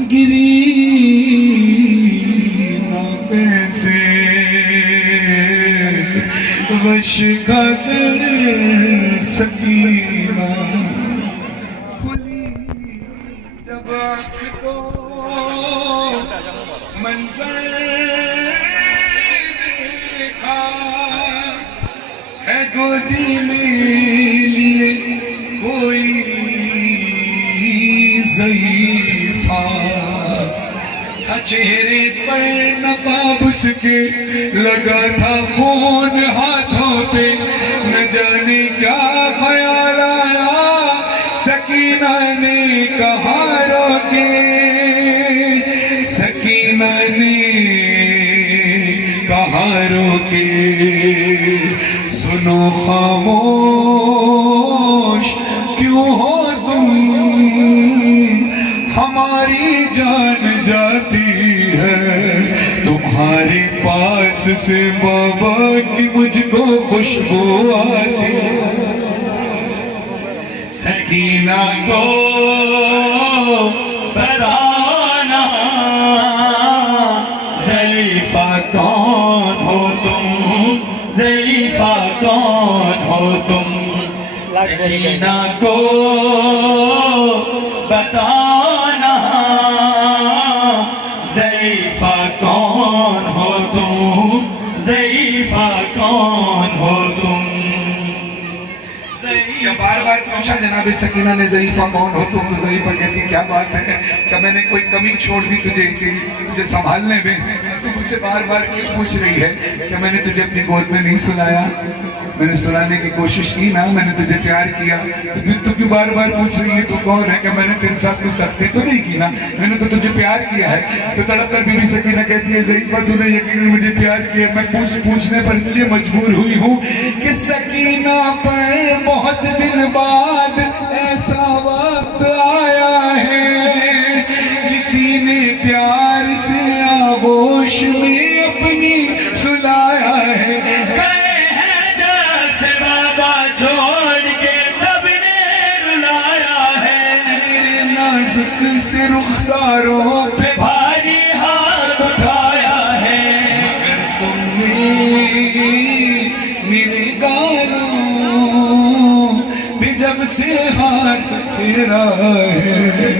گری نہ پیسے غش کا در سکینہ کھلی جب آنکھ تو منظر دیکھا ہے گودی میں لیے کوئی ضعیفہ تھا چہرے پر نقاب اس کے لگا تھا خون ہاتھوں پہ نہ جانے کیا خیال آیا سکینہ نے کہا روکے سکینہ نے کہا روکے سنو خاموش کیوں ہو تم ہماری جان جاتی ہے تمہارے پاس سے بابا کی مجھ کو خوشبو آتی سکینہ کو بتانا ضعیفہ کون ہو تم ضعیفہ کون ہو تم سکینہ کو بتانا ضعیفہ کون ہو تم ضعیفہ کون ہو تم جب بار بار پوچھا جناب سکینہ نے ضعیفہ کون ہو تم تو ضعیفہ کہتی کیا بات ہے کہ میں نے کوئی کمی چھوڑ دی تجھے سنبھالنے میں تو مجھ سے بار بار کیوں پوچھ رہی ہے کہ میں نے تجھے اپنی گود میں نہیں سلایا میں نے سلانے کی کوشش کی نا میں نے تجھے پیار کیا تو پھر تو کیوں بار بار پوچھ رہی ہے تو کون ہے کہ میں نے تیرے ساتھ کوئی سختی تو نہیں کی نا میں نے تو تجھے پیار کیا ہے تو تڑپ کر بی بی سکینہ کہتی ہے ضعیفہ تو نے یقیناً مجھے پیار کیا میں پوچھنے پر اس لیے مجبور ہوئی ہوں کہ سکینہ پر بہت دن بعد ایسا وقت آیا ہے کسی نے پیار سے آغوش میں اپنی سلایا ہے گئے ہیں جب سے بابا چھوڑ کے سب نے رلایا ہے میرے نازک سے رخساروں پہ بھاری ہاتھ اٹھایا ہے مگر تم نے میرے گالوں جب سے ہاتھ پھیرا ہے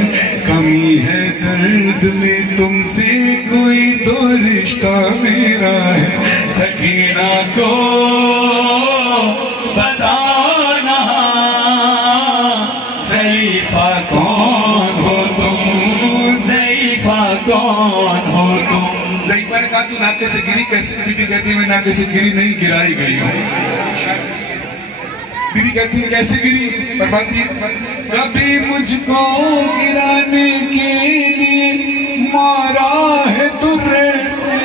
کمی ہے درد میں تم سے کوئی تو رشتہ میرا ہے سکینہ کو بتانا ضعیفہ کون ہو تم ضعیفہ کون ہو تم ضعیفہ نے کہا تو ناکے سے گری کیسے بی بی کہتی ہے میں ناکے سے گری نہیں گرائی گئی ہوں بی بی کہتی ہے کیسے گری فرماتی ہے کبھی مجھ کو گرانے کے لیے مارا ہے درے سے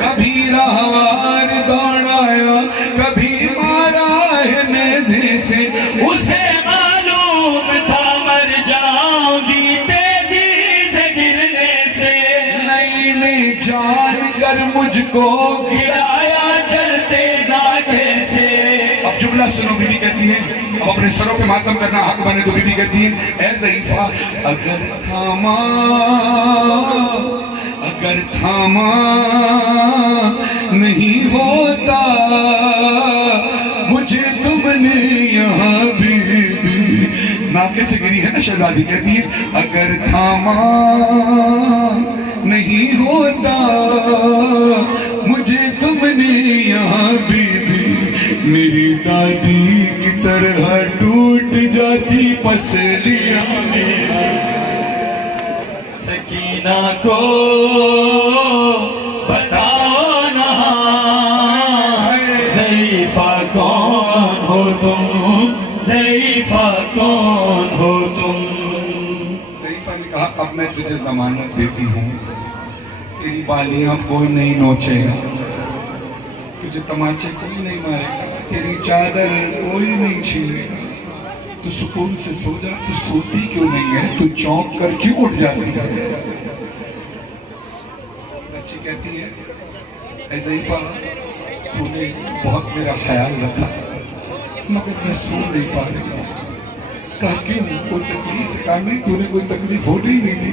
کبھی راہوار دوڑایا کبھی مارا ہے نیزے سے اسے معلوم تھا مر جاؤں گی تیزی سے گرنے سے نہیں نے جان کر مجھ کو گرایا چلتے ناکے سے اب جملہ سنو بی بی کہتی ہے اب اپنے سروں پہ ماتم کرنا حق بنے تو بی بی کہتی ہے اے ضعیفہ اگر تھاما نہیں ہوتا مجھے تم نے یہاں بھی ناکے سے گری ہے نا شہزادی کہتی ہے اگر تھاما نہیں ہوتا مجھے تم نے یہاں بھی میری دادی کی طرح ٹوٹ جاتی پسلیاں سکینہ کو بتانا ضعیفہ کون ہو تم ضعیفہ کون ہو تم ضعیفہ نے کہا اب میں تجھے ضمانت دیتی ہوں تیری بالیاں کوئی نہیں نوچے تجھے تماچے کوئی نہیں مارے گا تیری چادر کوئی نہیں چھینے گا تو سکون سے سو جا تو سوتی کیوں نہیں ہے تو چونک کر کیوں اٹھ جاتی ہے بچی کہتی ہے اے ضعیفہ تو نے بہت میرا خیال رکھا مگر میں سو نہیں پا رہی ہوں کہا کیوں کوئی تکلیف کہا نہیں تو نے کوئی تکلیف ہو نہیں دی